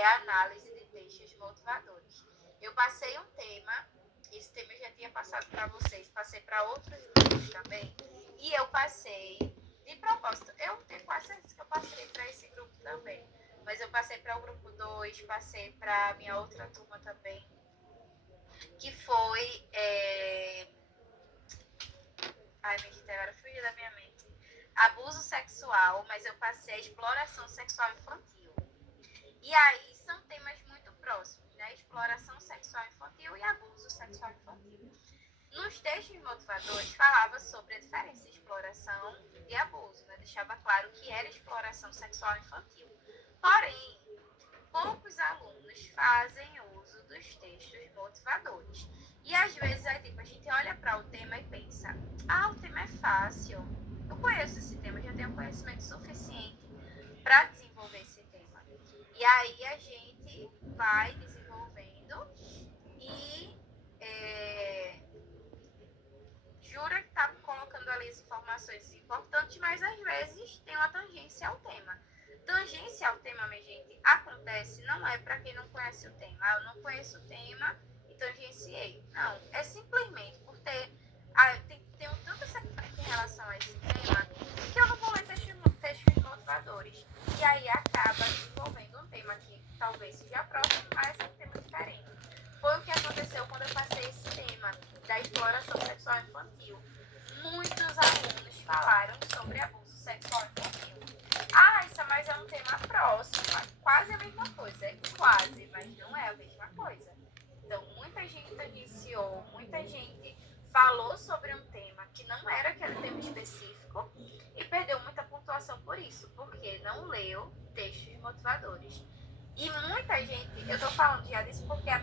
é a análise de textos motivadores. Eu passei um tema, esse tema eu já tinha passado para vocês, passei para outros grupos também, e eu passei, de propósito, eu tenho quase certeza que eu passei para esse grupo também, mas eu passei para o grupo 2, passei para a minha outra turma também, que foi... Ai, minha gente, agora fugiu da minha mente. Abuso sexual, mas eu passei a exploração sexual infantil. E aí são temas muito próximos, né? Exploração sexual infantil e abuso sexual infantil. Nos textos motivadores falava sobre a diferença de exploração e abuso, né? Deixava claro que era exploração sexual infantil. Porém, poucos alunos fazem uso dos textos motivadores. E às vezes a gente olha para o tema e pensa, o tema é fácil, eu conheço esse tema, já tenho conhecimento suficiente para desenvolver esse tema. E aí a gente vai desenvolvendo e jura que está colocando ali as informações importantes, mas às vezes tem uma tangência ao tema. Tangência ao tema, minha gente, acontece, não é para quem não conhece o tema. Eu não conheço o tema e tangenciei. Não, é simplesmente por tenho tanta certeza em relação a esse tema que eu não vou ler textos motivadores. E aí acaba desenvolvendo um tema que talvez seja próximo, mas é um tema diferente. Foi o que aconteceu quando eu passei esse tema da exploração sexual infantil. Muitos alunos falaram sobre abuso sexual infantil. Isso mas é um tema próximo, quase a mesma coisa. É quase, mas não é a mesma coisa. Então, muita gente iniciou, muita gente falou sobre um tema que não era aquele tema específico e perdeu muita pontuação por isso, porque não leu textos motivadores. E muita gente, eu tô falando já disso porque é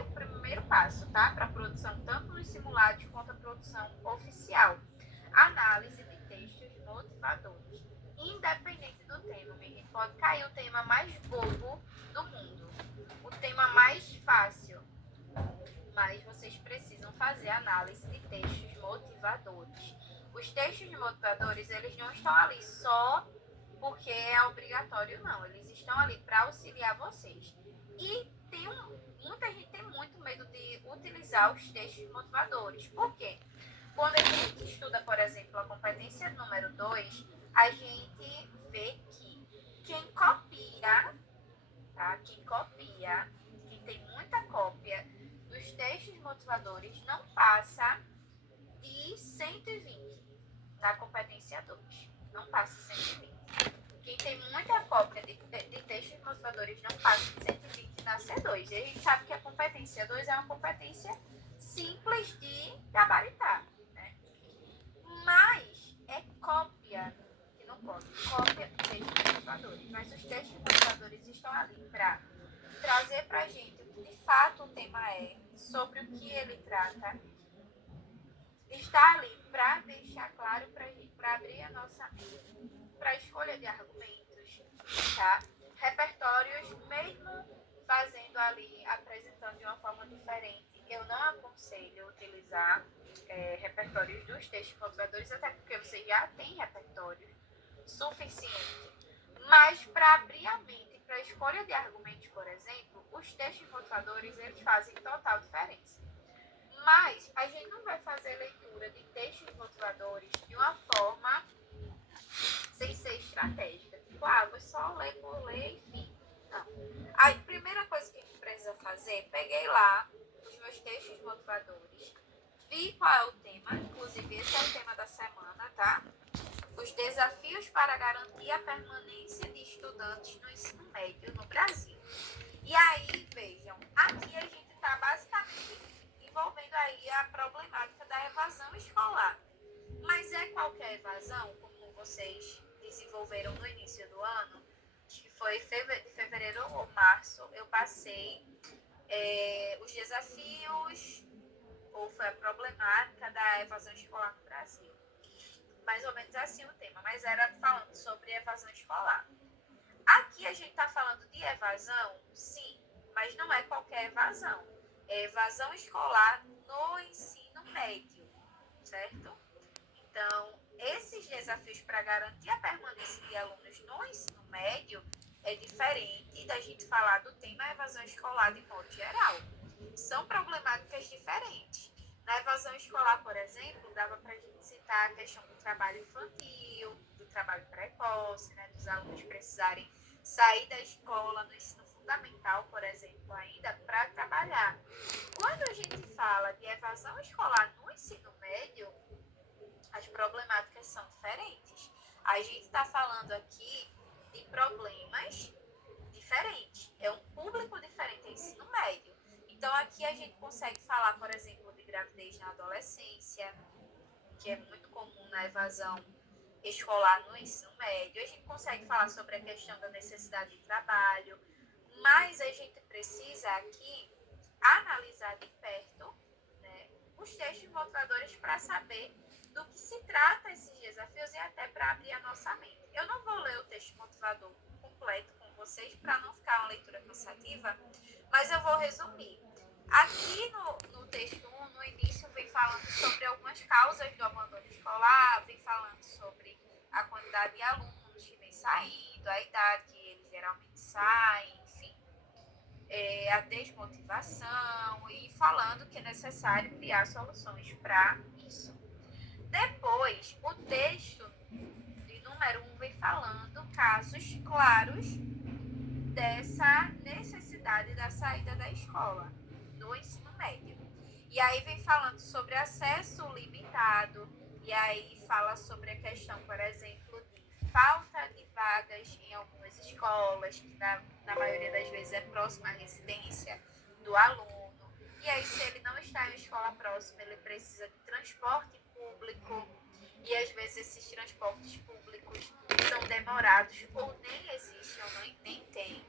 o primeiro passo, tá? Para a produção, tanto nos simulados quanto a produção oficial. Análise de textos motivadores. Independente do tema, minha gente, pode cair o tema mais bobo do mundo, o tema mais fácil, mas vocês precisam fazer análise de textos motivadores. Os textos motivadores, eles não estão ali só porque é obrigatório, não. Eles estão ali para auxiliar vocês. E muita gente tem muito medo de utilizar os textos motivadores. Por quê? Quando a gente estuda, por exemplo, a competência número 2, a gente vê que quem copia, tá? Quem tem muita cópia dos textos motivadores não passa de 120 na competência 2. Não passa de 120. Quem tem muita cópia de textos motivadores não passa de 120 na C2. E a gente sabe que a competência 2 é uma competência simples de gabaritar, né? Mas é cópia que não pode. Cópia de textos motivadores. Mas os textos motivadores estão ali para trazer para a gente o que de fato o tema é, sobre o que ele trata. Está ali para deixar claro para a gente, para abrir a nossa mente para a escolha de argumentos, tá? Repertórios, mesmo fazendo ali, apresentando de uma forma diferente, eu não aconselho utilizar repertórios dos textos motivadores, até porque você já tem repertório suficiente. Mas para abrir a mente para a escolha de argumentos, por exemplo, os textos motivadores, eles fazem total diferença. Mas a gente não vai fazer leitura de textos motivadores de uma forma sem ser estratégica. Tipo, vou só ler por ler, enfim. Não. A primeira coisa que a gente precisa fazer, peguei lá os meus textos motivadores, vi qual é o tema, inclusive esse é o tema da semana, tá? Os desafios para garantir a permanência de estudantes no ensino médio no Brasil. E aí, vejam, aqui a gente está basicamente envolvendo aí a problemática da evasão escolar. Mas é qualquer evasão, como vocês desenvolveram no início do ano, acho que foi de fevereiro ou março, eu passei os desafios, ou foi a problemática da evasão escolar no Brasil. Mais ou menos assim o tema, mas era falando sobre evasão escolar. Aqui a gente está falando de evasão, sim, mas não é qualquer evasão. É evasão escolar no ensino médio, certo? Então, esses desafios para garantir a permanência de alunos no ensino médio, é diferente da gente falar do tema evasão escolar de modo geral. São problemáticas diferentes. Na evasão escolar, por exemplo, dava para a gente citar a questão do trabalho infantil, do trabalho precoce, né, dos alunos precisarem sair da escola no ensino fundamental, por exemplo, ainda para trabalhar. Quando a gente fala de evasão escolar no ensino médio, as problemáticas são diferentes. A gente está falando aqui de problemas diferentes. É um público diferente, é ensino médio. Então, aqui a gente consegue falar, por exemplo, de gravidez na adolescência, que é muito comum na evasão escolar no ensino médio. A gente consegue falar sobre a questão da necessidade de trabalho, mas a gente precisa aqui analisar de perto, né, os textos motivadores para saber do que se trata esses desafios e até para abrir a nossa mente. Eu não vou ler o texto motivador completo com vocês para não ficar uma leitura cansativa, mas eu vou resumir. Aqui no texto 1, no início, vem falando sobre algumas causas do abandono escolar, vem falando sobre a quantidade de alunos que vem saindo, a idade que eles geralmente saem, enfim, a desmotivação e falando que é necessário criar soluções para isso. Depois, o texto de número 1 vem falando casos claros dessa necessidade da saída da escola, do ensino médio. E aí vem falando sobre acesso limitado, e aí fala sobre a questão, por exemplo, de falta de vagas em algumas escolas, que na maioria das vezes é próxima à residência do aluno. E aí, se ele não está em escola próxima, ele precisa de transporte público, e às vezes esses transportes públicos são demorados ou nem existem ou nem tem.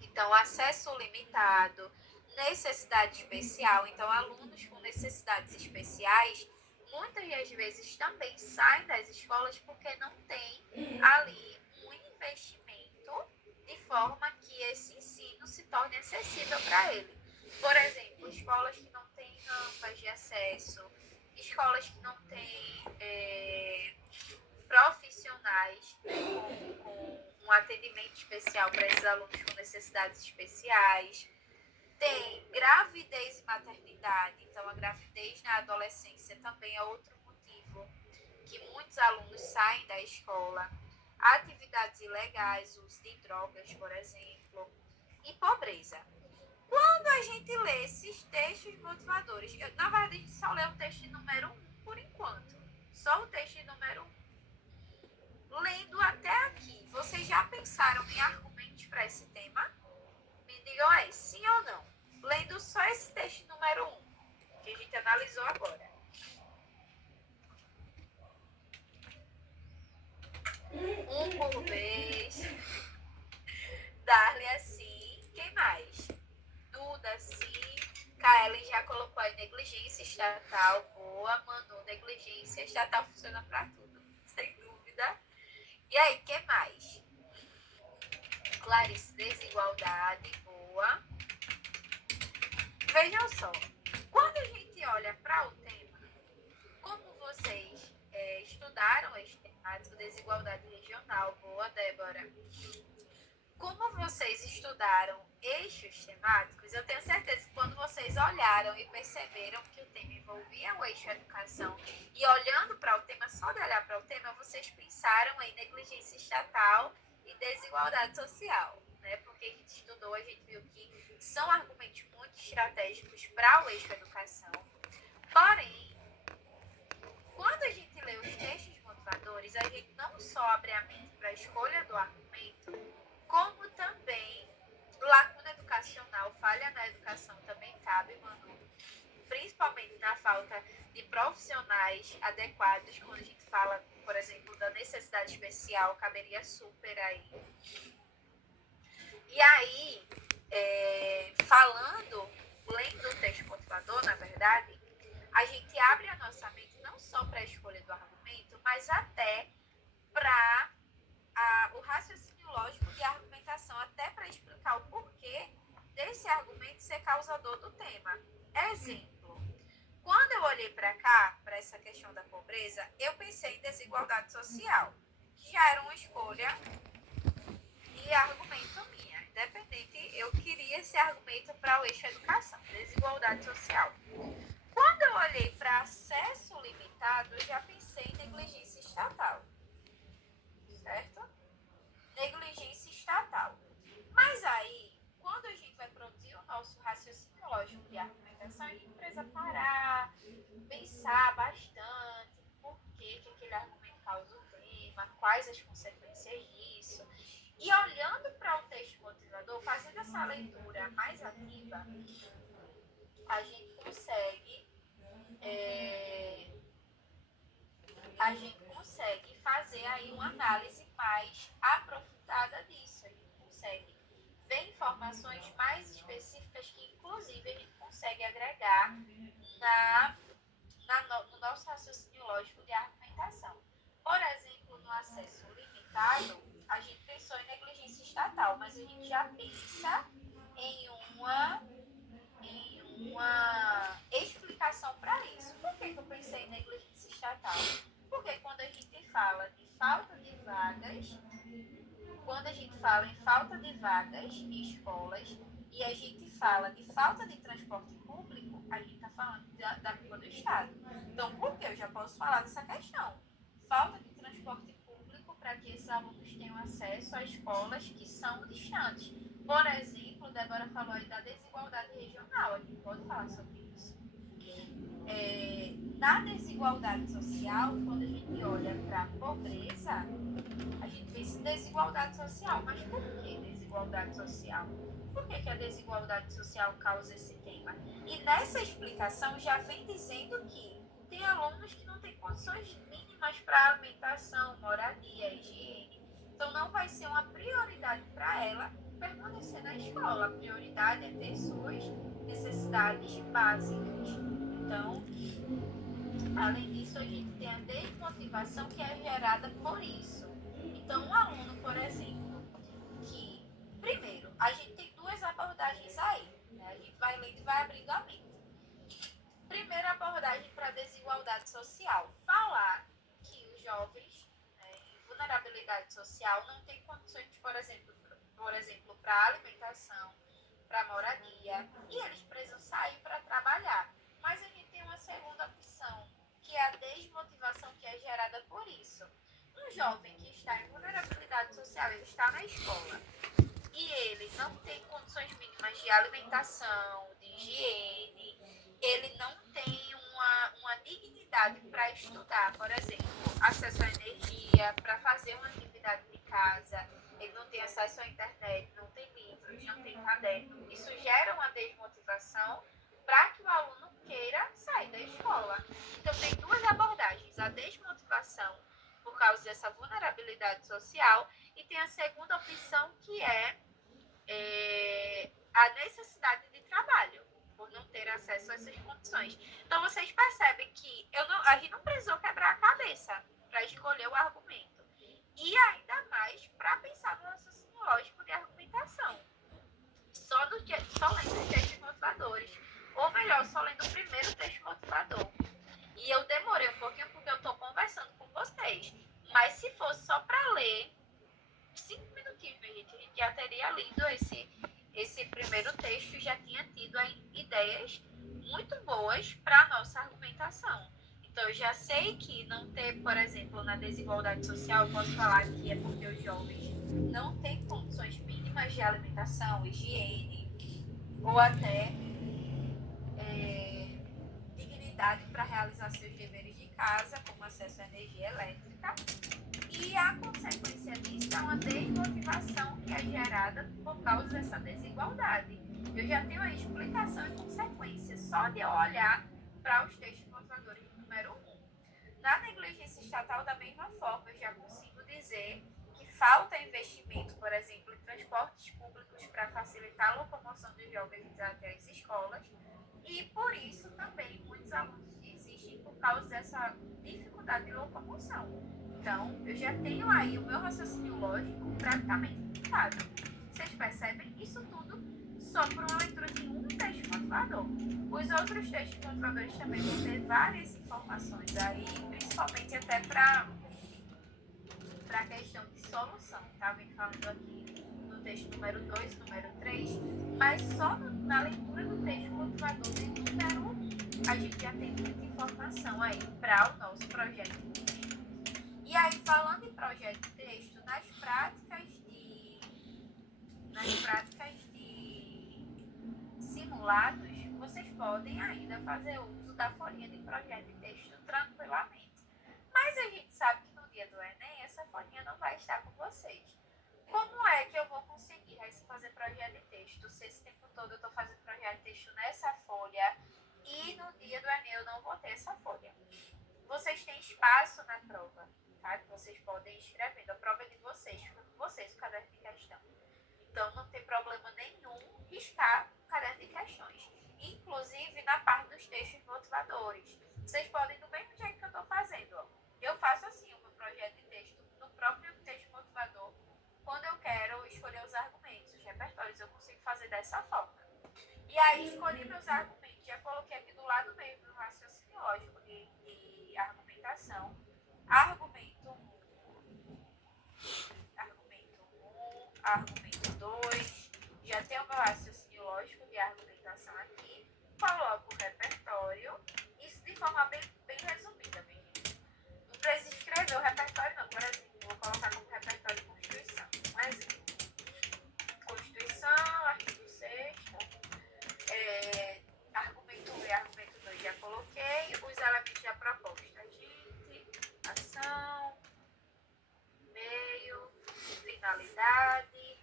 Então, acesso limitado, necessidade especial. Então, alunos com necessidades especiais, muitas das vezes também saem das escolas porque não tem ali um investimento de forma que esse ensino se torne acessível para ele. Por exemplo, escolas que não têm rampas de acesso, escolas que não têm profissionais, né, com um atendimento especial para esses alunos com necessidades especiais. Tem gravidez e maternidade, então a gravidez na adolescência também é outro motivo que muitos alunos saem da escola. Atividades ilegais, uso de drogas, por exemplo, e pobreza. Quando a gente lê esses textos motivadores, na verdade a gente só lê o texto número 1 por enquanto, só o texto número 1. Lendo até aqui, vocês já pensaram em argumentos para esse tema? Me digam aí, sim ou não? Lendo só esse texto número 1, que a gente analisou agora. Um por vez. Darley assim. Quem mais? Duda, sim. Kaellen já colocou aí negligência estatal. Boa. Manu, negligência estatal funciona para tudo. Sem dúvida. E aí, que mais? Clarice, desigualdade. Boa. Vejam só. Quando a gente olha para o tema, como vocês estudaram este temático, desigualdade regional. Boa, Débora. Como vocês estudaram eixos temáticos, eu tenho certeza que quando vocês olharam e perceberam que o tema envolvia o eixo educação, e olhando para o tema, só de olhar para o tema, vocês pensaram em negligência estatal e desigualdade social, né? Porque a gente estudou, a gente viu que são argumentos muito estratégicos para o eixo educação. Porém, quando a gente lê os textos motivadores, a gente não só abre a mente para a escolha do argumento, como também lacuna educacional, falha na educação também cabe, Manu, principalmente na falta de profissionais adequados. Quando a gente fala, por exemplo, da necessidade especial, caberia super aí. E aí, lendo o texto motivador, na verdade, a gente abre a nossa mente não só para a escolha do argumento, mas até para o raciocínio lógico de argumentação, até para explicar o porquê desse argumento ser causador do tema. Exemplo, quando eu olhei para cá, para essa questão da pobreza, eu pensei em desigualdade social, que já era uma escolha independente, eu queria esse argumento para o eixo educação, desigualdade social. Quando eu olhei para acesso limitado, eu já pensei em negligência estatal, certo? Negligência estatal. Mas aí, quando a gente vai produzir o nosso raciocínio lógico de argumentação, a gente precisa parar, pensar bastante por que aquele argumento causa o tema, quais as consequências disso. E olhando para o texto motivador, fazendo essa leitura mais ativa, a gente consegue fazer aí uma análise mais aprofundada disso. A gente consegue ver informações mais específicas que, inclusive, a gente consegue agregar no nosso raciocínio lógico de argumentação. Por exemplo, no acesso limitado, a gente pensou em negligência estatal, mas a gente já pensa em uma explicação para isso. Por que eu pensei em negligência estatal? Porque quando a gente fala de falta de vagas, quando a gente fala em falta de vagas em escolas e a gente fala de falta de transporte público, a gente está falando da culpa do Estado. Então, por que eu já posso falar dessa questão? Falta de transporte público para que esses alunos tenham acesso a escolas que são distantes. Por exemplo, Débora falou aí da desigualdade regional, a gente pode falar sobre isso. Na desigualdade social, quando a gente olha para a pobreza, a gente pensa em desigualdade social. Mas por que desigualdade social? Por que a desigualdade social causa esse tema? E nessa explicação já vem dizendo que tem alunos que não têm condições mínimas para alimentação, moradia, higiene. Então não vai ser uma prioridade para ela permanecer na escola. A prioridade é ter suas necessidades básicas. Então, além disso, a gente tem a desmotivação que é gerada por isso. Então, um aluno, por exemplo, que, primeiro, a gente tem duas abordagens aí, né? A gente vai lendo e vai abrindo a mente. Primeira abordagem para a desigualdade social, falar que os jovens, né, em vulnerabilidade social não têm condições, por exemplo para alimentação, para moradia, e eles precisam sair para trabalhar. Mas a gente tem uma segunda opção, que é a desmotivação que é gerada por isso. Um jovem que está em vulnerabilidade social, ele está na escola e ele não tem condições mínimas de alimentação, de higiene, ele não tem uma dignidade para estudar, por exemplo, acesso à energia, para fazer uma atividade de casa, ele não tem acesso à internet, não tem livros, não tem caderno. Isso gera uma desmotivação para que o aluno queira sair da escola. Então, tem duas abordagens: a desmotivação por causa dessa vulnerabilidade social e tem a segunda opção, que é a necessidade de trabalho, por não ter acesso a essas condições. Então, vocês percebem que a gente não precisou quebrar a cabeça para escolher o argumento. E ainda mais para pensar no raciocínio lógico de argumentação. Só lendo os textos motivadores. Ou melhor, só lendo o primeiro texto motivador. E eu demorei um pouquinho porque eu estou conversando com vocês. Mas se fosse só para ler 5 minutinhos, minha gente, a gente já teria lido esse primeiro texto e já tinha tido ideias muito boas para a nossa argumentação. Então, eu já sei que não ter, por exemplo, na desigualdade social, eu posso falar que é porque os jovens não têm condições mínimas de alimentação, higiene, ou até dignidade para realizar seus deveres de casa, como acesso à energia elétrica. E a consequência disso é uma desmotivação que é gerada por causa dessa desigualdade. Eu já tenho a explicação e consequência só de eu olhar para os textos motivadores número 1. Na negligência estatal, da mesma forma, eu já consigo dizer que falta investimento, por exemplo, em transportes públicos para facilitar a locomoção dos jovens até as escolas. E por isso também muitos alunos desistem por causa dessa dificuldade de locomoção. Então, eu já tenho aí o meu raciocínio lógico praticamente montado. Vocês percebem? Isso tudo só por uma leitura de um texto motivador. Os outros textos motivadores também vão ter várias informações aí, principalmente até para a questão de solução, tá? Vem falando aqui no texto número 2, número 3, mas só na leitura do texto motivador de número 1, a gente já tem muita informação aí para o nosso projeto de texto. E aí, falando em projeto de texto, nas práticas de simulados, vocês podem ainda fazer uso da folhinha de projeto de texto tranquilamente. Mas a gente sabe que no dia do Enem, essa folhinha não vai estar com vocês. Como é que eu vou conseguir fazer projeto de texto se esse tempo todo eu estou fazendo projeto de texto nessa folha e no dia do Enem eu não vou ter essa folha? Vocês têm espaço na prova, tá? Vocês podem ir escrevendo. A prova é de vocês, fica com vocês o caderno de questão. Então não tem problema nenhum riscar o caderno de questões. Inclusive na parte dos textos motivadores. Vocês podem, do mesmo jeito que eu estou fazendo, ó. Eu faço assim o meu projeto de texto no próprio texto motivador. Quando eu quero escolher os argumentos, os repertórios, eu consigo fazer dessa forma. E aí escolhi meus argumentos, já coloquei aqui do lado mesmo do raciocínio lógico de argumentação. Argumento 1, argumento 2, já tenho o meu raciocínio lógico de argumentação aqui, coloco o repertório, isso de forma bem resumida, minha gente. Não precisa escrever o repertório não, por exemplo, vou colocar como repertório de Constituição. Um exemplo. Constituição, artigo 6º, argumento 1 e argumento 2 já coloquei, os elementos da proposta, agente, ação, meio, finalidade,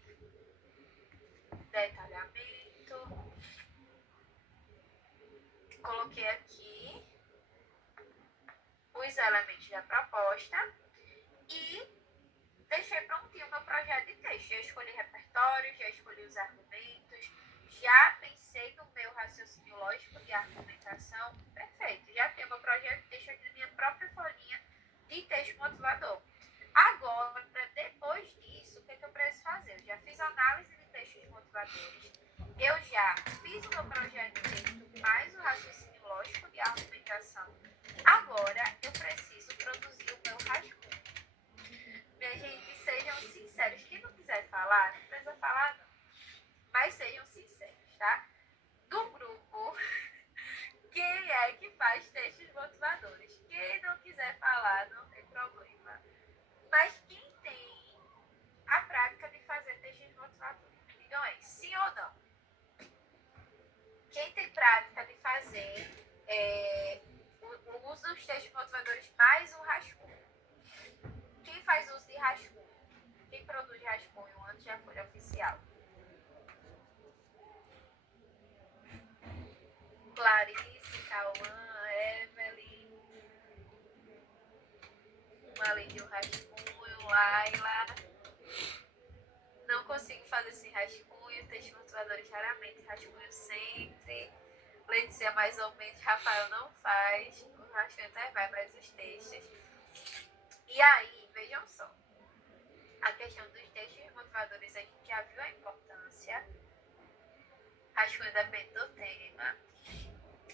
detalhamento. Coloquei aqui os elementos da proposta e deixei prontinho o meu projeto de texto. Já escolhi repertório, já escolhi os argumentos, já pensei no meu raciocínio lógico de argumentação. Perfeito, já tenho meu projeto de texto aqui na minha própria folhinha de texto motivador. Agora, depois disso, o que eu preciso fazer? Eu já fiz análise de textos motivadores, eu já fiz o meu projeto de texto mais o raciocínio lógico de argumentação. Agora, eu preciso produzir o meu rascunho. Minha gente, sejam sinceros. Quem não quiser falar, não precisa falar não. Mas sejam sinceros, tá? Do grupo, quem é que faz textos motivadores? Quem não quiser falar, não tem problema. Mas quem tem a prática de fazer textos motivadores? Digam aí, sim ou não? Quem tem prática de fazer o uso dos textos motivadores mais o rascunho? Quem faz uso de rascunho? Quem produz rascunho antes da folha oficial? Clarice, Cauã, Evelyn, uma lei de um rascunho, Laila. Não consigo fazer sem rascunho, textos motivadores raramente, rascunho sempre. Letícia mais ou menos, Rafael não faz, o rascunho até vai, mas os textos. E aí, vejam só, a questão dos textos motivadores, a gente já viu a importância, rascunho depende do tema,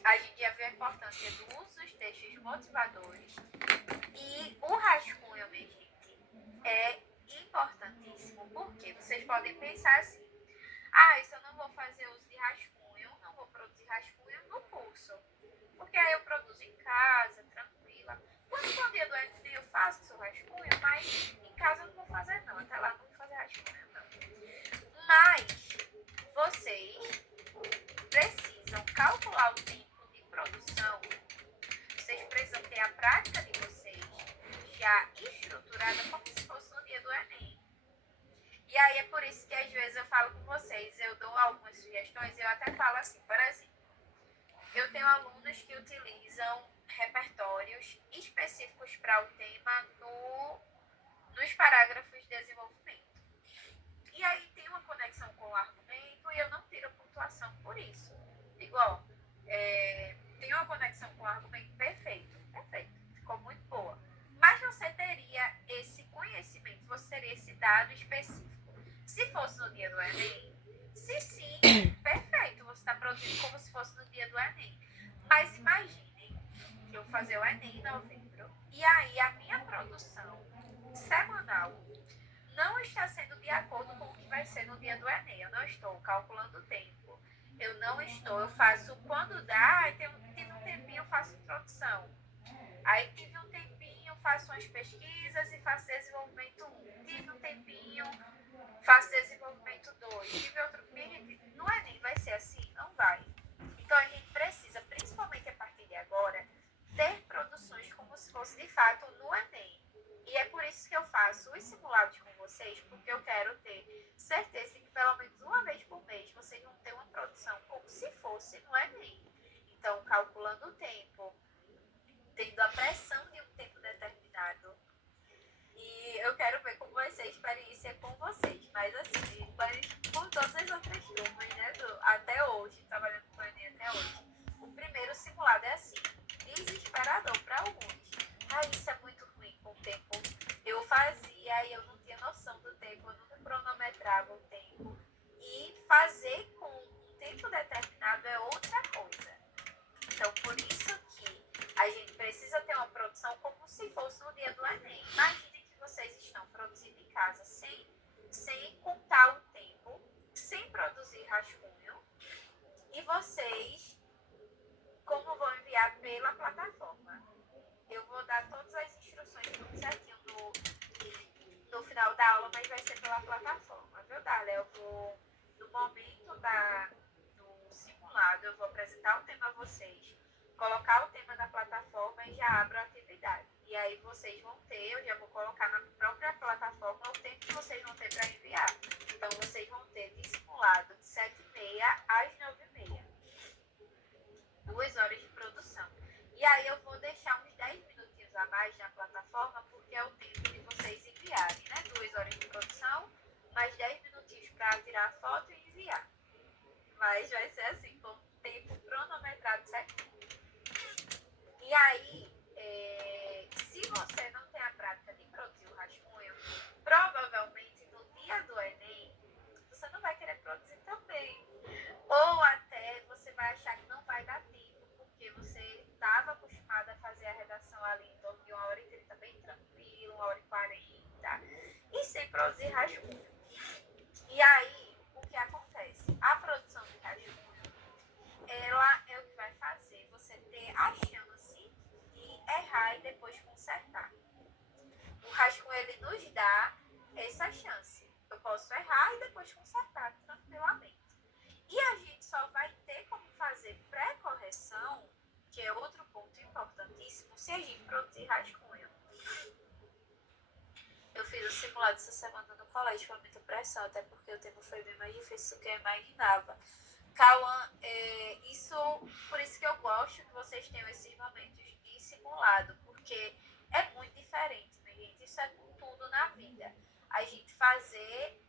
a gente já viu a importância do uso dos textos motivadores, e o rascunho, minha gente, é importantíssimo, porque vocês podem pensar assim, isso eu não vou fazer uso de rascunho, não vou produzir rascunho no curso, porque aí eu produzo em casa, tranquila. Quando for dia do Enem eu faço o rascunho, mas em casa eu não vou fazer não, até lá não vou fazer rascunho não. Mas vocês precisam calcular o tempo de produção, vocês precisam ter a prática de vocês já estruturada como se fosse no dia do Enem. E aí é por isso que às vezes eu falo com vocês, eu dou algumas sugestões e eu até falo assim, por exemplo, eu tenho alunos que utilizam repertórios específicos para o tema nos parágrafos de desenvolvimento. E aí tem uma conexão com o argumento e eu não tiro pontuação por isso. Igual, tem uma conexão com o argumento perfeito, ficou muito boa. Mas você teria esse conhecimento, você teria esse dado específico. Se fosse no dia do Enem, se sim, perfeito, você está produzindo como se fosse no dia do Enem. Mas imaginem que eu vou fazer o Enem em novembro, e aí a minha produção semanal não está sendo de acordo com o que vai ser no dia do Enem. Eu não estou calculando o tempo. Eu faço quando dá, aí tive um tempinho, eu faço introdução. Aí tive um tempinho, faço umas pesquisas e faço desenvolvimento 1. Tive um tempinho, faço desenvolvimento 2. Tive outro. No Enem vai ser assim? Não vai. Então a gente precisa, principalmente a partir de agora, ter produções como se fosse de fato no Enem. E é por isso que eu faço os simulados com vocês, porque eu quero ter certeza de que pelo menos uma vez por mês vocês vão ter uma produção como se fosse no Enem. Então, calculando o tempo, tendo a pressão de um tempo determinado. E eu quero ver como vai ser a experiência com vocês. Mas assim, por todas as outras turmas, né? Até hoje, trabalhando com o Enem até hoje. O primeiro simulado é assim, desesperador para alguns. Isso é muito ruim com o tempo. Eu fazia e eu não tinha noção do tempo, eu nunca cronometrava o tempo. E fazer com um tempo determinado é outra coisa. Então, por isso que a gente precisa ter uma produção como se fosse no dia do Enem. Imagine que vocês estão produzindo em casa sem contar o tempo, sem produzir rascunho, e vocês, como vão enviar pela plataforma. Eu vou dar todas as instruções tudo certinho no final da aula, mas vai ser pela plataforma, viu, Dália? Eu vou, no momento do simulado, eu vou apresentar o tema a vocês, colocar o tema na plataforma e já abro a atividade. E aí vocês vão ter, eu já vou colocar na própria plataforma o tempo que vocês vão ter para enviar. Então, vocês vão ter de simulado de 7h30 às 9h30. 2 horas de produção. E aí eu vou deixar uns 10 minutinhos a mais na plataforma, porque é o tempo de vocês enviarem, né? 2 horas de produção, mais 10 minutinhos para tirar a foto e enviar. Mas vai ser assim, com tempo cronometrado certinho. E aí, se você não tem a prática de produzir o rascunho, provavelmente no dia do Enem, você não vai querer produzir também. Ou até você vai achar que não vai dar tempo, porque você estava acostumado a fazer a redação ali em torno de 1h30, bem tranquilo, 1h40, e sem produzir rascunho. E aí, o que acontece? A produção de rascunho, ela é o que vai fazer você ter a chance de errar e depois consertar. O rascunho, ele nos dá essa chance. Eu posso errar e depois consertar tranquilamente. E a gente só vai ter como fazer pré-correção, que é outro ponto importantíssimo, se a gente produzir rascunho. Eu fiz o simulado essa semana no colégio, foi muita pressão, até porque o tempo foi bem mais difícil do que eu imaginava. Cauã, por isso que eu gosto que vocês tenham esses momentos de simulado, porque é muito diferente, minha gente. Isso é com tudo na vida. A gente fazer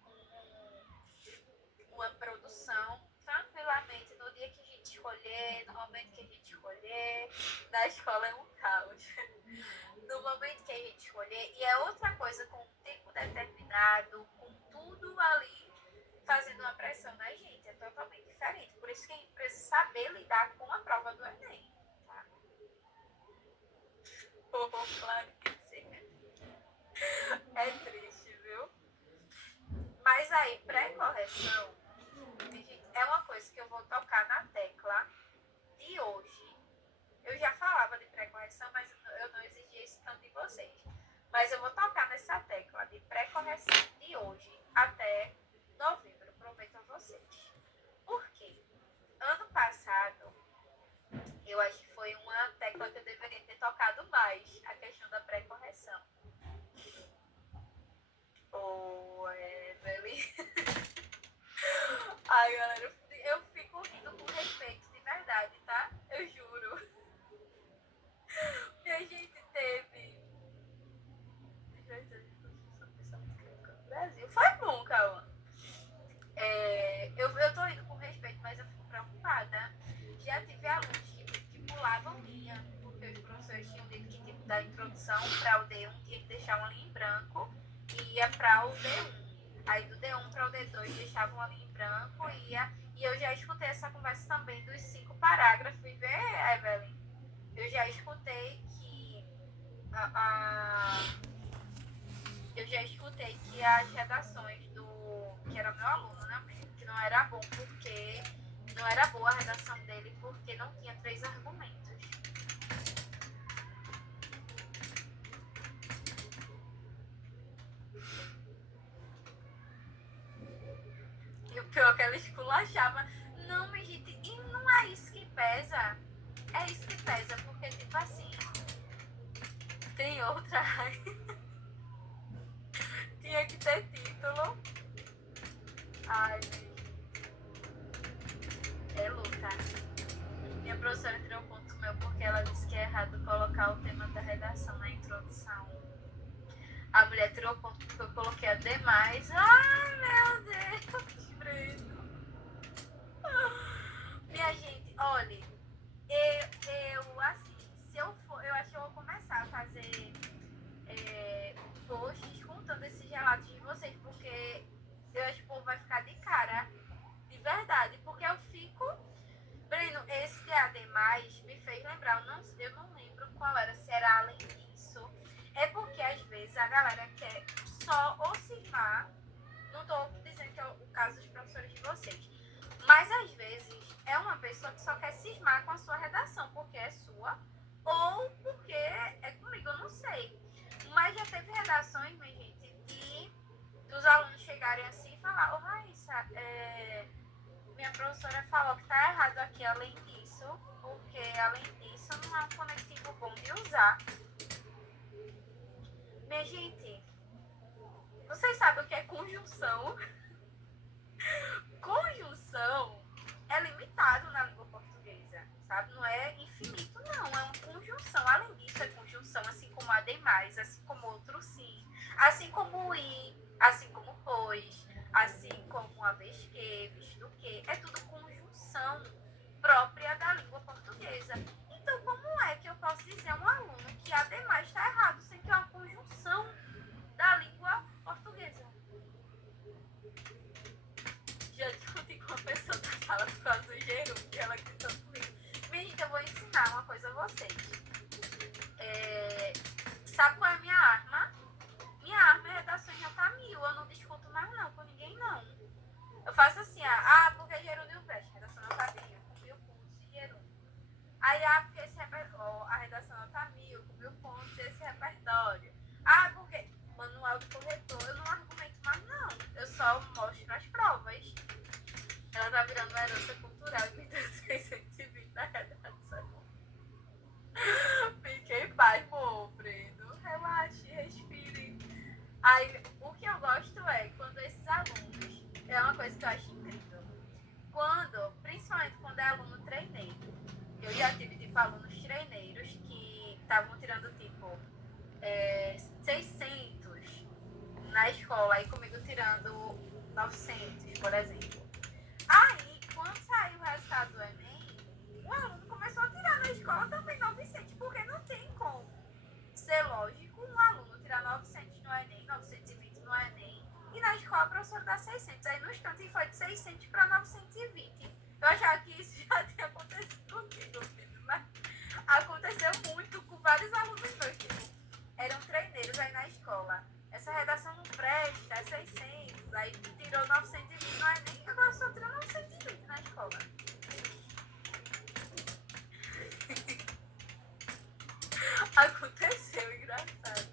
uma produção tranquilamente no dia que a gente escolher, no momento que a gente escolher. Na escola é um caos. No momento que a gente escolher. E é outra coisa, com um tempo determinado, com tudo ali fazendo uma pressão na gente. É totalmente diferente. Por isso que a gente precisa saber lidar com a prova do Enem. Tá? Claro que sim. É triste, viu? Mas aí, pré-correção é uma coisa que eu vou tocar na tecla de hoje. Eu já falava de pré-correção, mas eu não exigia isso tanto de vocês. Mas eu vou tocar nessa tecla de pré-correção de hoje até novembro, prometo a vocês. Por quê? Ano passado, eu acho que foi uma tecla que eu deveria ter tocado mais, a questão da pré-correção. Evelyn. Ai, galera, eu fico rindo com respeito, de verdade, tá? Eu juro. E a gente teve. Brasil. Foi bom, Cauã. Eu tô indo com respeito, mas eu fico preocupada. Já tive alunos que pulavam linha, porque os professores tinham dito que tipo, da introdução para o D1 tinha que deixar uma linha em branco e ia para o D1. Aí do D1 para o D2 deixavam uma linha em branco e ia. E eu já escutei essa conversa também dos 5 parágrafos. E vê, Evelyn, eu já escutei que eu já escutei que as redações que era meu aluno, né, que não era bom porque não era boa a redação dele porque não tinha 3 argumentos. E o pior é que ela esculachava. Não, minha gente, e não é isso que pesa. É isso que pesa, porque, tipo assim, tem outra. Tinha que ter título. Ai, é luta. Minha professora tirou ponto meu porque ela disse que é errado colocar o tema da redação na introdução. A mulher tirou ponto porque eu coloquei a demais. Ai, meu Deus, Breno. Minha gente, olha, assim, se eu for, eu acho que eu vou começar a fazer posts contando esses relatos de vocês, porque eu acho que o povo vai ficar de cara, de verdade, porque eu fico. Breno, esse de ademais me fez lembrar, eu não lembro qual era, se era além disso. É porque às vezes a galera quer só ou cismar, não estou dizendo que é o caso dos professores de vocês, mas às vezes é uma pessoa que só quer cismar com a sua redação, porque é sua, ou porque é comigo, eu não sei. Mas já teve redações, minha gente, de dos alunos chegarem assim e falar, ô Raíssa, minha professora falou que tá errado aqui além disso, porque além disso não é um conectivo bom de usar. Minha gente, vocês sabem o que é conjunção? Conjunção é limitado na língua portuguesa, sabe? Não é infinito, não. É uma conjunção. Além disso, é conjunção, assim como a demais, assim como outro sim, assim como o i, assim como pois, assim como a vez que, visto que. É tudo conjunção própria da língua portuguesa. Então, como é que eu posso dizer a um aluno que a demais está errado, sem que é uma conjunção da língua portuguesa? Já discuti com a pessoa da sala por causa do gerúndio, que ela gritou comigo. Minha gente, eu vou ensinar uma coisa a vocês. Sabe qual é a minha arma? Minha arma é redação em nota 1000. Eu não discuto mais não com ninguém, não. Eu faço assim, porque gerúndio presta, redação nota 1000, com 1000 pontos de gerúndio. Aí, porque esse repertório, a redação nota 1000, com 1000 pontos, esse repertório. Porque manual do corretor, eu não argumento mais, não. Eu só mostro as provas. Ela tá virando uma herança cultural e me deu 620 na redação. Fiquei em paz, amor, Breno. Relaxe, respire. Aí, o que eu gosto é quando esses alunos, é uma coisa que eu acho incrível. Principalmente quando é aluno treineiro. Eu já tive, tipo, alunos treineiros que estavam tirando, tipo, 600 na escola e comigo tirando 900, por exemplo. Aí, quando saiu o resultado do Enem, o aluno começou a tirar na escola também 900, porque não tem como ser lógico um aluno tirar 900 no Enem, 920 no Enem, e na escola a professora dá 600. Aí, no instante, foi de 600 para 920. Eu achava que isso já tinha acontecido comigo, mas aconteceu muito com vários alunos meus, tipo, eram treineiros aí na escola. Essa redação não presta, é 600, aí tirou 920 no Enem, agora só tirou 920 na escola. Aconteceu, engraçado.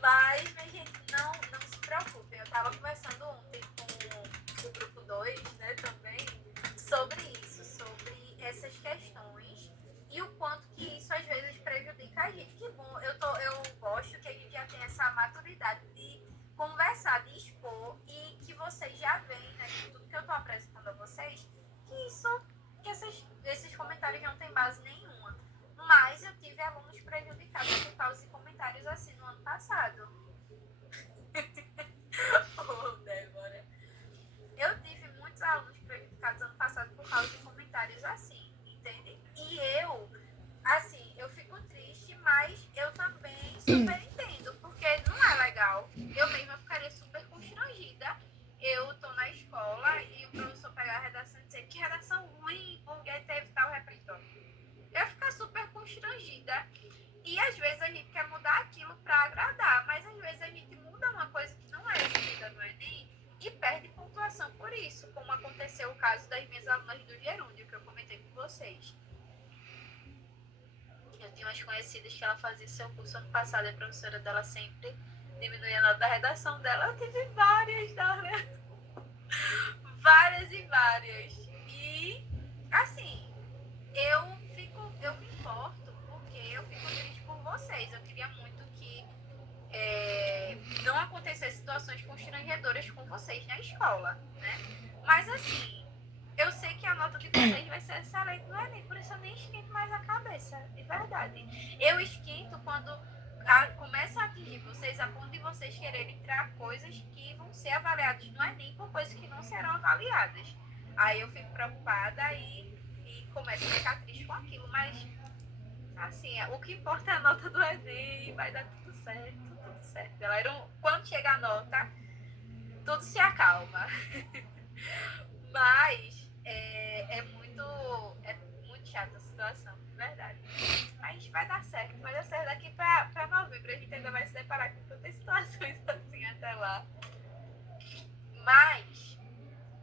Mas, minha gente, não se preocupem. Eu tava conversando ontem com o grupo 2, né, também, sobre isso, sobre essas questões e o quanto que isso às vezes prejudica a gente. Que bom, eu gosto que a gente já tem essa maturidade de conversar, de expor e que vocês já veem, né, de tudo que eu tô apresentando a vocês, que esses comentários não têm base nenhuma. Mas eu tive alunos prejudicados por causa de comentários assim no ano passado. Débora. Eu tive muitos alunos prejudicados ano passado por causa de comentários assim, entende? E eu fico triste, mas eu também super entendo, porque não é legal. Eu mesma ficaria super constrangida. Eu tô na escola e o professor pegar a redação e dizer que redação ruim, porque teve tal repertório. Eu isso, como aconteceu o caso das minhas alunas do gerúndio, que eu comentei com vocês. Eu tinha umas conhecidas que ela fazia seu curso ano passado, e a professora dela sempre diminuía a nota da redação dela. Eu tive várias, Dora. Várias e várias. E, assim, eu me importo porque eu fico triste por vocês. Eu queria muito que não acontecesse situações constrangedoras com vocês na escola, né? Mas, assim, eu sei que a nota de vocês vai ser excelente no Enem, por isso eu nem esquento mais a cabeça, de verdade. Eu esquento quando começa a atingir vocês a ponto de vocês quererem tirar coisas que vão ser avaliadas no Enem por coisas que não serão avaliadas. Aí eu fico preocupada e começo a ficar triste com aquilo, mas assim, o que importa é a nota do Enem, vai dar tudo certo, galera. Quando chega a nota, tudo se acalma. Mas é muito chata a situação, de verdade. Mas vai dar certo daqui pra novembro. A gente ainda vai se deparar com tantas situações assim até lá. Mas,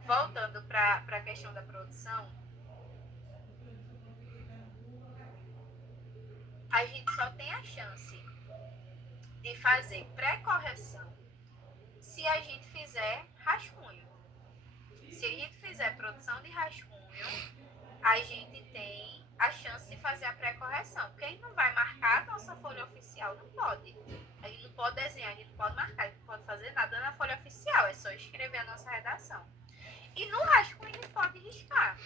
voltando pra questão da produção, a gente só tem a chance de fazer pré-correção se a gente fizer rascunho. Se a gente fizer produção de rascunho, a gente tem a chance de fazer a pré-correção. Quem não vai marcar a nossa folha oficial não pode. A gente não pode desenhar, a gente não pode marcar, a gente não pode fazer nada na folha oficial, é só escrever a nossa redação. E no rascunho a gente pode riscar.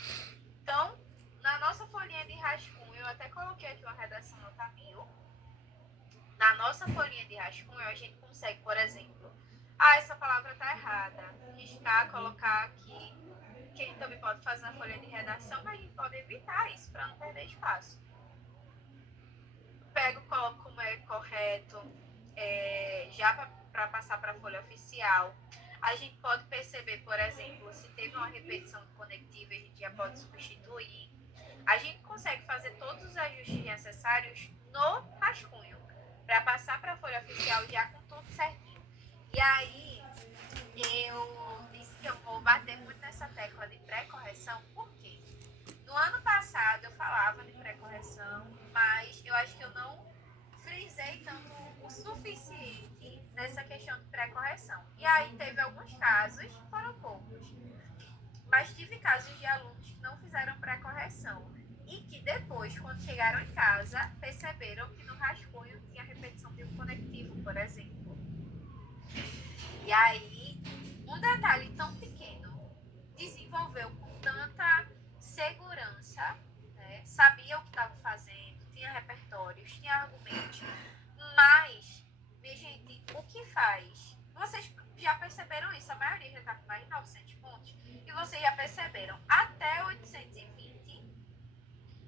Então, na nossa folhinha de rascunho, eu até coloquei aqui uma redação nota 1000. Na nossa folhinha de rascunho, a gente consegue, por exemplo, essa palavra está errada, riscar, colocar aqui. Que a gente também pode fazer na folha de redação, mas a gente pode evitar isso para não perder espaço. Pego, coloco como é correto, já para passar para a folha oficial. A gente pode perceber, por exemplo, se teve uma repetição de conectivo, a gente já pode substituir. A gente consegue fazer todos os ajustes necessários no rascunho, para passar para a folha oficial já com tudo certinho. E aí, eu disse que eu vou bater muito nessa tecla de pré-correção, porque no ano passado eu falava de pré-correção, mas eu acho que eu não frisei tanto o suficiente nessa questão de pré-correção. E aí teve alguns casos, foram poucos, mas tive casos de alunos que não fizeram pré-correção e que depois, quando chegaram em casa, perceberam que no rascunho tinha repetição de um conectivo, por exemplo. E aí, um detalhe tão pequeno desenvolveu com tanta segurança, né? Sabia o que estava fazendo, tinha repertórios, tinha argumentos, mas, minha gente, o que faz? Vocês já perceberam isso, a maioria já está com mais de 900 pontos, e vocês já perceberam, até 820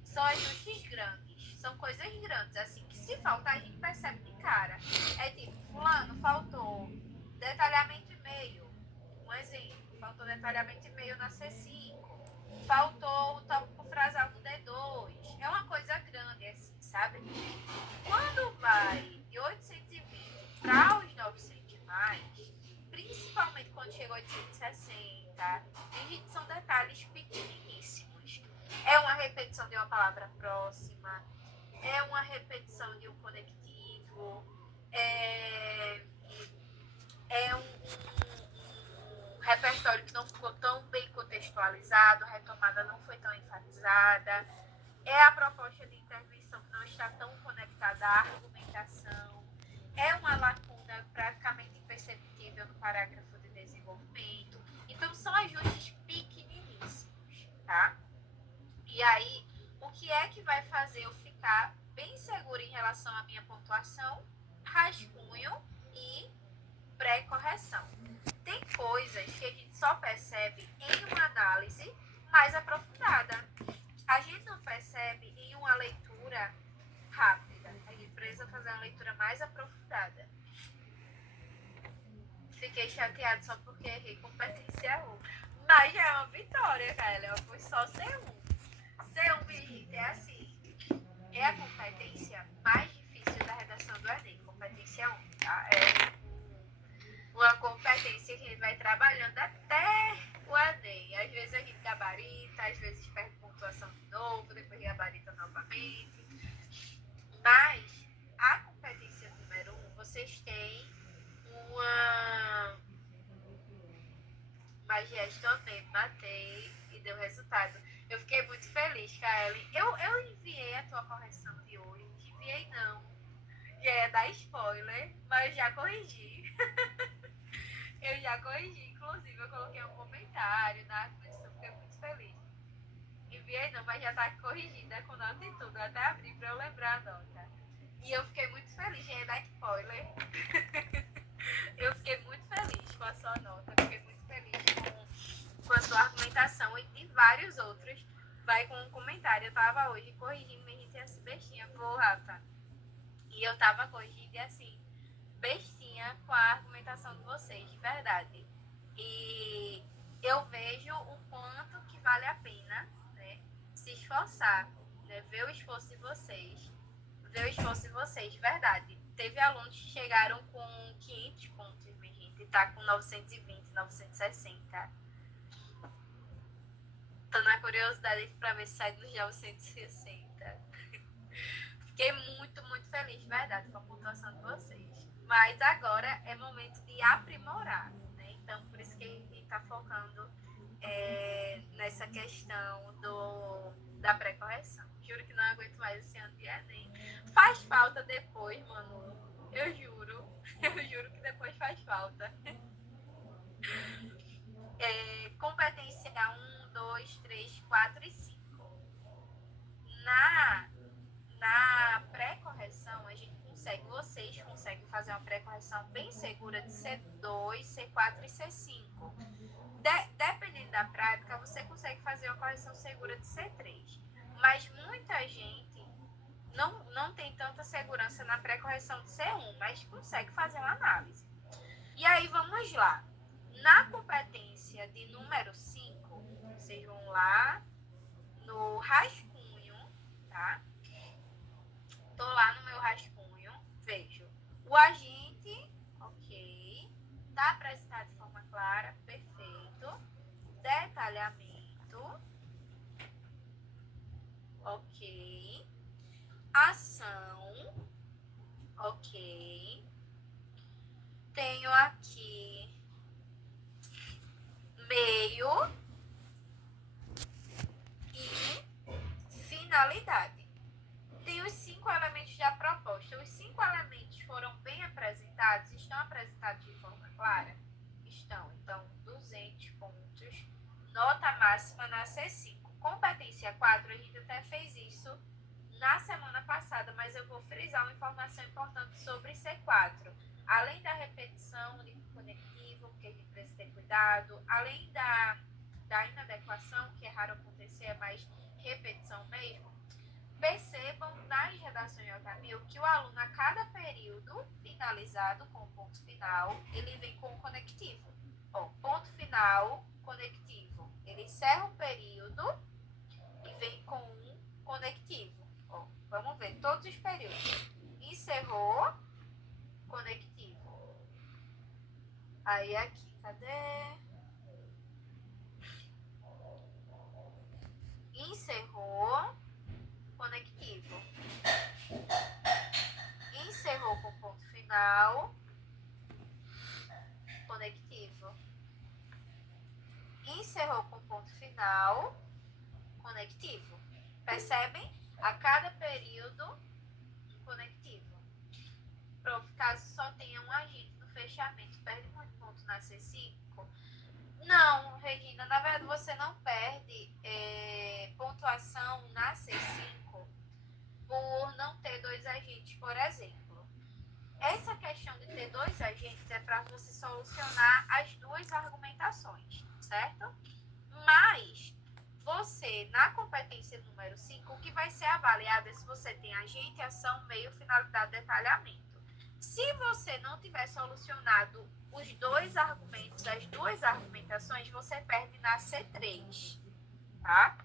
são ajustes grandes, são coisas grandes, assim, que se faltar a gente percebe de cara. É tipo, fulano, faltou detalhamento e meio, um exemplo, faltou detalhamento e meio na C5, faltou o tópico frasal no D2, é uma coisa grande, assim, sabe? Quando vai de 820 para os 900 mais, principalmente quando chega a 860, gente, são detalhes pequeníssimos. É uma repetição de uma palavra próxima, é uma repetição de um conectivo, é um repertório que não ficou tão bem contextualizado, a retomada não foi tão enfatizada, é a proposta de intervenção que não está tão conectada à argumentação, é uma lacuna praticamente imperceptível no parágrafo de desenvolvimento. Então, são ajustes pequeniníssimos, tá? E aí, o que é que vai fazer eu ficar bem segura em relação à minha pontuação? Rascunho e pré-correção. Tem coisas que a gente só percebe em uma análise mais aprofundada. A gente não percebe em uma leitura rápida. A gente precisa fazer uma leitura mais aprofundada. Fiquei chateada só porque errei competência 1. Mas já é uma vitória, cara. Foi só C1. C1, gente, é assim. É a competência mais difícil da redação do Enem. Competência 1, tá? É uma competência que a gente vai trabalhando até o Enem. Às vezes a gente gabarita, às vezes perde pontuação de novo, depois gabarita novamente. Mas a competência número 1, vocês têm uma gestão mesmo, batei e deu resultado. Eu fiquei muito feliz, Kaeli. Eu enviei a tua correção de hoje. Enviei não. Já ia dar spoiler, mas já corrigi. Eu já corrigi, inclusive eu coloquei um comentário na descrição, fiquei muito feliz. Enviei não, mas já tá corrigida com nota e tudo. Eu até abri pra eu lembrar a nota. E eu fiquei muito feliz, já ia dar spoiler. Eu fiquei muito feliz com a sua nota, fiquei muito feliz com a sua argumentação e de vários outros. Vai com um comentário. Eu tava hoje corrigindo minha gente assim, bestinha, pô, Rafa. E eu tava corrigindo e assim, bestinha com a argumentação de vocês, de verdade. E eu vejo o quanto que vale a pena, né, se esforçar, né, ver o esforço de vocês, de verdade. Teve alunos que chegaram com 500 pontos, minha gente, e tá com 920, 960. Tô na curiosidade pra ver se sai dos 960. Fiquei muito, muito feliz, de verdade, com a pontuação de vocês. Mas agora é momento de aprimorar, né? Então, por isso que a gente está focando nessa questão da pré-correção. Juro que não aguento mais esse ano de Enem. Faz falta depois, mano. Eu juro. Eu juro que depois faz falta. Competência 1, 2, 3, 4 e 5. Na pré-correção, a gente vocês conseguem fazer uma pré-correção bem segura de C2, C4 e C5. Dependendo da prática, você consegue fazer uma correção segura de C3. Mas muita gente não tem tanta segurança na pré-correção de C1, mas consegue fazer uma análise. E aí, vamos lá. Na competência de número 5, vocês vão lá no rascunho, tá? Tô lá no meu rascunho, vejo o agente, ok, tá apresentado de forma clara, perfeito, detalhamento, ok, ação, ok, tenho aqui meio e finalidade. Tem os 5 elementos da proposta. Os 5 elementos foram bem apresentados? Estão apresentados de forma clara? Estão. Então, 200 pontos. Nota máxima na C5. Competência 4, a gente até fez isso na semana passada, mas eu vou frisar uma informação importante sobre C4. Além da repetição de conectivo, que a gente precisa ter cuidado, além da inadequação, que é raro acontecer, é mais repetição mesmo, percebam nas redações de nota 1000 que o aluno, a cada período finalizado com o ponto final, ele vem com o conectivo. Bom, ponto final, conectivo. Ele encerra um período e vem com um conectivo. Bom, vamos ver todos os períodos. Encerrou, conectivo. Aí aqui, cadê? Encerrou, conectivo. Encerrou com ponto final, conectivo. Encerrou com ponto final, conectivo. Percebem? A cada período, um conectivo. Caso só tenha um agente no fechamento, perde muito ponto na C5? Não, Regina, na verdade você não perde pontuação na C5 por não ter 2 agentes, por exemplo. Essa questão de ter 2 agentes é para você solucionar as 2 argumentações, certo? Mas você, na competência número 5, o que vai ser avaliado é se você tem agente, ação, meio, finalidade, detalhamento. Se você não tiver solucionado os 2 argumentos, as 2 argumentações, você perde na C3, tá?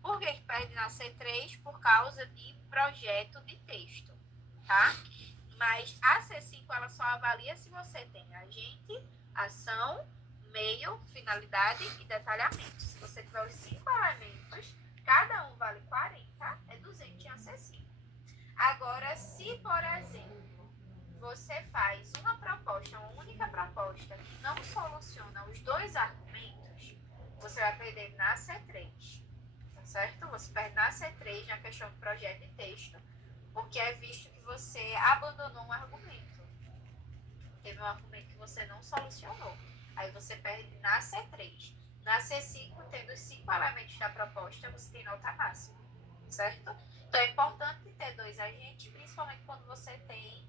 Por que perde na C3? Por causa de projeto de texto, tá? Mas a C5, ela só avalia se você tem agente, Ação, meio, finalidade e detalhamento. Se você tiver os 5 elementos, cada um vale 40, é 200 em AC5. Agora, se, por exemplo, você faz uma proposta, uma única proposta, que não soluciona os 2 argumentos, você vai perder na C3, tá certo? Você perde na C3 na questão do projeto de texto, porque é visto que você abandonou um argumento. Teve um argumento que você não solucionou. Aí você perde na C3. Na C5, tendo os 5 elementos da proposta, você tem nota máxima, certo? Então é importante ter 2 agentes, principalmente quando você tem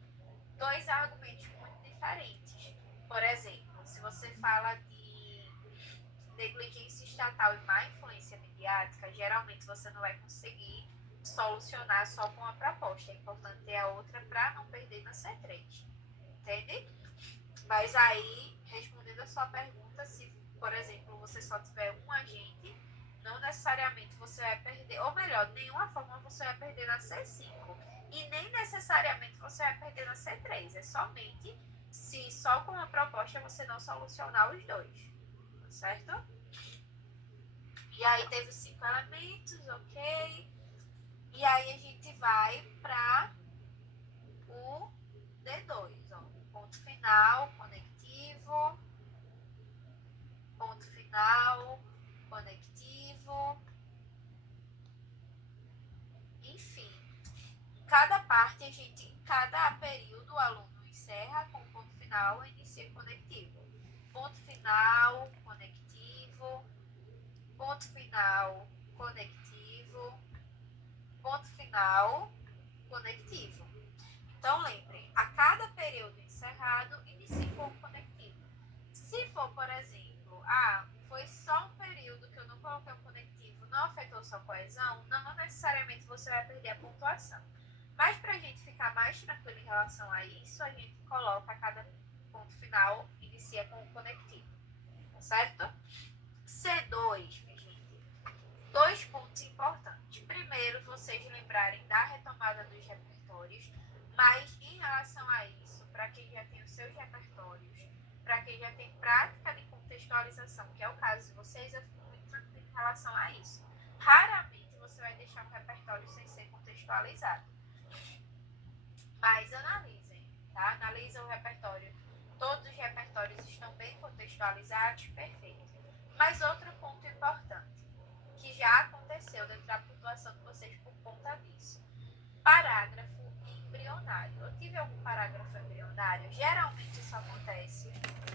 2 argumentos muito diferentes. Por exemplo, se você fala de negligência estatal e má influência midiática, geralmente você não vai conseguir solucionar só com a proposta. É importante ter a outra para não perder na C3. Entende? Mas aí, respondendo a sua pergunta, se, por exemplo, você só tiver um agente, não necessariamente você vai perder, ou melhor, de nenhuma forma você vai perder na C5. E nem necessariamente você vai perder na C3. É somente se só com a proposta você não solucionar os 2. Certo? E aí teve 5 elementos, ok? E aí a gente vai para o D2, ó. Ponto final, conectivo, ponto final, conectivo, enfim. Em cada parte, em cada período, o aluno encerra com ponto final e inicia conectivo. Ponto final, conectivo, ponto final, conectivo, ponto final, conectivo. Então, lembrem, a cada período encerrado, inicie com o conectivo. Se for, por exemplo, foi só um período que eu não coloquei o conectivo, não afetou sua coesão, não necessariamente você vai perder a pontuação. Mas para a gente ficar mais tranquilo em relação a isso, a gente coloca a cada ponto final, inicia com o conectivo. Tá certo? C2, minha gente. 2 pontos importantes. Primeiro, vocês lembrarem da retomada dos repertórios, mas em relação a isso, para quem já tem os seus repertórios, para quem já tem prática de contextualização, que é o caso de vocês, eu fico muito tranquila em relação a isso. Raramente você vai deixar um repertório sem ser contextualizado. Mas analisem, tá? Analisem o repertório. Todos os repertórios estão bem contextualizados, perfeito. Mas outro ponto importante, que já aconteceu dentro da pontuação de vocês por conta disso. Parágrafo embrionário. Eu tive algum parágrafo embrionário? Geralmente isso acontece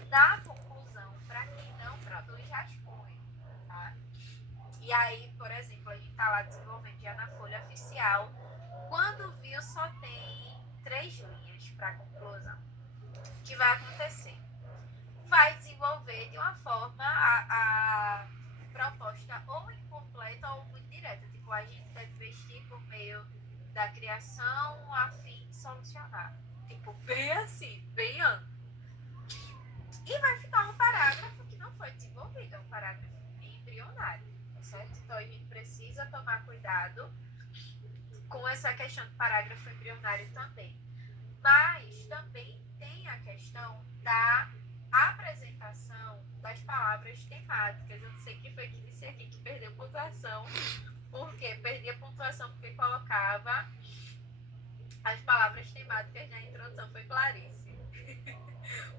na conclusão para quem não produz rascunho, tá? E aí, por exemplo, a gente tá lá desenvolvendo já na folha oficial. Quando viu, só tem 3 linhas para conclusão. O que vai acontecer? Vai desenvolver de uma forma a proposta ou incompleta ou muito direta. Tipo, a gente deve vestir por meio da criação a fim de solucionar. Tipo, bem assim, bem amplo. E vai ficar um parágrafo que não foi desenvolvido, é um parágrafo embrionário, tá certo? Então a gente precisa tomar cuidado com essa questão do parágrafo embrionário também. Mas também tem a questão da apresentação das palavras temáticas. Eu não sei quem foi que disse aqui que perdeu pontuação, porque perdia pontuação porque colocava as palavras temáticas na introdução. Foi Clarice,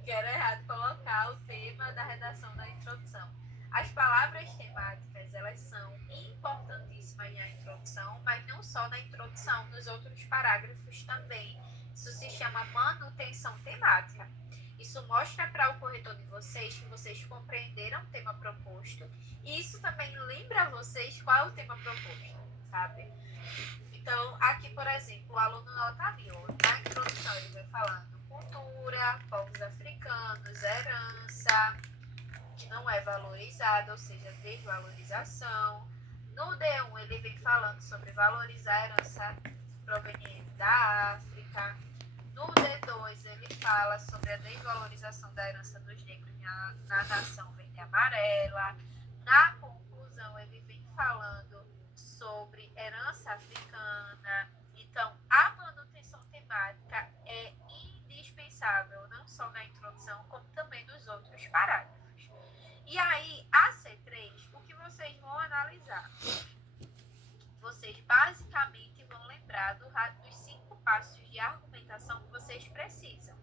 que era errado colocar o tema da redação na introdução. As palavras temáticas, elas são importantíssimas na introdução, mas não só na introdução, nos outros parágrafos também. Isso se chama manutenção temática. Isso mostra para o corretor de vocês que vocês compreenderam o tema proposto, e isso também lembra a vocês qual é o tema proposto, sabe? Então, aqui, por exemplo, o aluno nota 1000. Na introdução ele vai falando cultura, povos africanos, herança, que não é valorizada, ou seja, desvalorização. No D1 ele vem falando sobre valorizar a herança proveniente da África. No D2 ele fala sobre a desvalorização da herança dos negros na nação verde e amarela. Na conclusão ele vem falando sobre herança africana. Então, a manutenção temática é indispensável, não só na introdução, como também nos outros vocês basicamente vão lembrar dos 5 passos de argumentação que vocês precisam,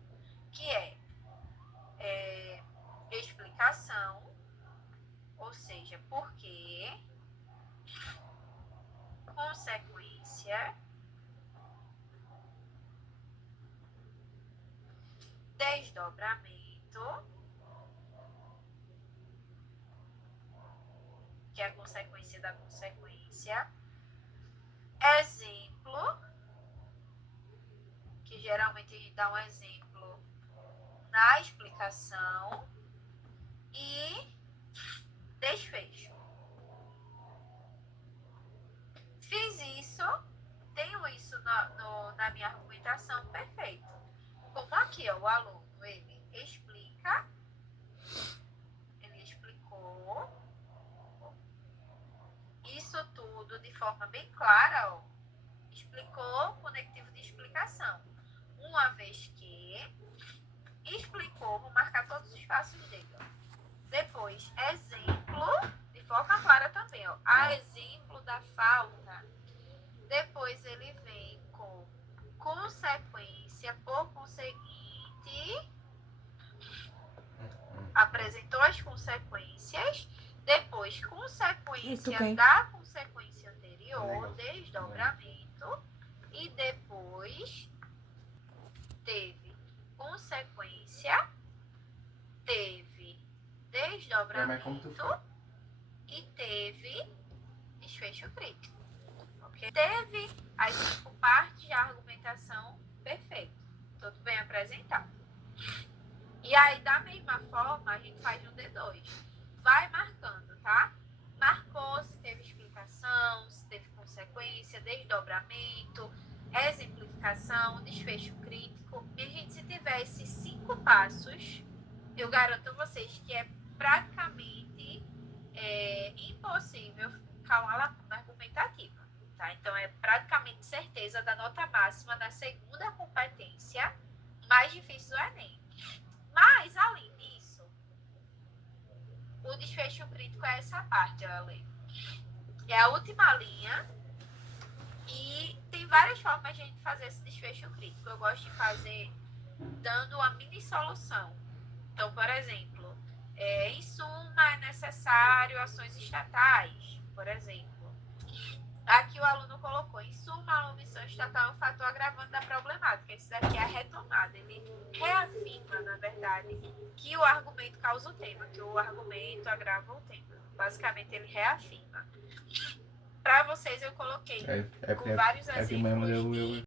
que é explicação, ou seja, porquê, consequência, desdobramento, que é a consequência da consequência, exemplo, que geralmente a gente dá um exemplo na explicação, e desfecho. Fiz isso, tenho isso na minha argumentação, perfeito. Como aqui, ó, o aluno, ele explica, ele explicou isso tudo de forma bem clara, ó, explicou conectivo de explicação. Uma vez que explicou, vou marcar todos os passos dele, ó. Depois, exemplo, de forma clara também, ó, a exemplo da falta. Depois ele vem com consequência, por conseguinte, apresentou as consequências. Depois, consequência da consequência anterior, desdobramento. E depois, teve consequência, teve desdobramento e teve desfecho crítico. Okay? Teve as 5 partes de argumentação, perfeito. Tudo bem apresentado. E aí, da mesma forma, a gente faz no D2. Vai marcando, tá? Marcou se teve explicação, se teve consequência, desdobramento, exemplificação, desfecho crítico. E, gente, se tiver esses 5 passos, eu garanto a vocês que é praticamente impossível ficar uma lacuna argumentativa. Tá? Então, é praticamente certeza da nota máxima da segunda competência mais difícil do Enem. Mas, além disso, o desfecho crítico é essa parte, olha. É a última linha e tem várias formas de a gente fazer esse desfecho crítico. Eu gosto de fazer dando uma mini solução. Então, por exemplo, em suma, é necessário ações estatais, por exemplo. Aqui o aluno colocou, em suma, a omissão estatal é um fator agravante da problemática. Esse daqui é a retomada. Ele reafirma, na verdade, que o argumento causa o tema, que o argumento agrava o tema. Basicamente, ele reafirma. Para vocês, eu coloquei com vários exemplos